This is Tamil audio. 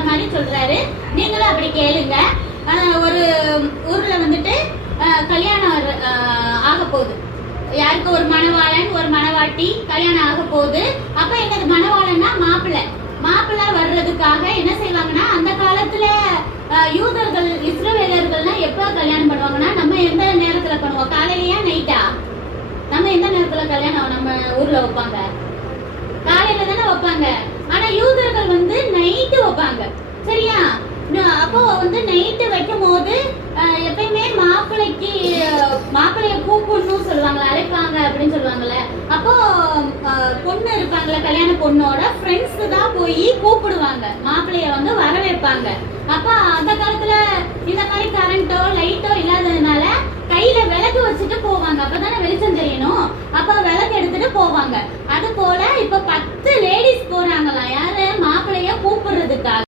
அந்த மாதிரி சொல்றாரு. நீங்களும் அப்படி கேளுங்க. ஒரு ஊர்ல வந்துட்டு கல்யாணம் ஆக போகுது. யாருக்கு? ஒரு மணவாளன் ஒரு மணவாட்டி கல்யாணம் ஆக போகுது. அப்ப என்னது மணவாளன்னா மாப்பிள்ளை. மாப்பிள்ளை வர்றதுக்காக என்ன செய்வாங்கன்னா அந்த காலத்துல ஆஹ் யூதர்கள் இஸ்ரவேலர்கள்லாம் எப்ப கல்யாணம் பண்ணுவாங்கன்னா நம்ம எந்த நேரத்துல பண்ணுவோம்? காலையிலயா நைட்டா? நம்ம எந்த நேரத்துல கல்யாணம் நம்ம ஊர்ல வைப்பாங்க. காலையில தானே வைப்பாங்க ஆனா யூதர்கள் வந்து நைட்டு வைப்பாங்க சரியா ந- அப்போ வந்து நைட்டு வைக்கும் போது எப்பயுமே மாப்பிள்ளைக்கு மாப்பிள்ளைய கூப்பிடணும் சொல்லுவாங்களே அழைப்பாங்க அப்படின்னு சொல்லுவாங்கல்ல அப்போ பொண்ணு இருப்பாங்கல்ல கல்யாண பொண்ணோட ஃப்ரெண்ட்ஸ் தான் போய் கூப்பிடுவாங்க. மாப்பிள்ளைய வந்து வர வைப்பாங்க அப்ப அந்த காலத்துல இந்த மாதிரி கரண்டோ லைட்டோ இல்லாததுனால கையில விளக்கு வச்சுட்டு போவாங்க. அப்பதானே வெளிச்சம் தெரியணும். அப்ப விளக்கு எடுத்துட்டு போவாங்க. அது போல இப்ப பத்து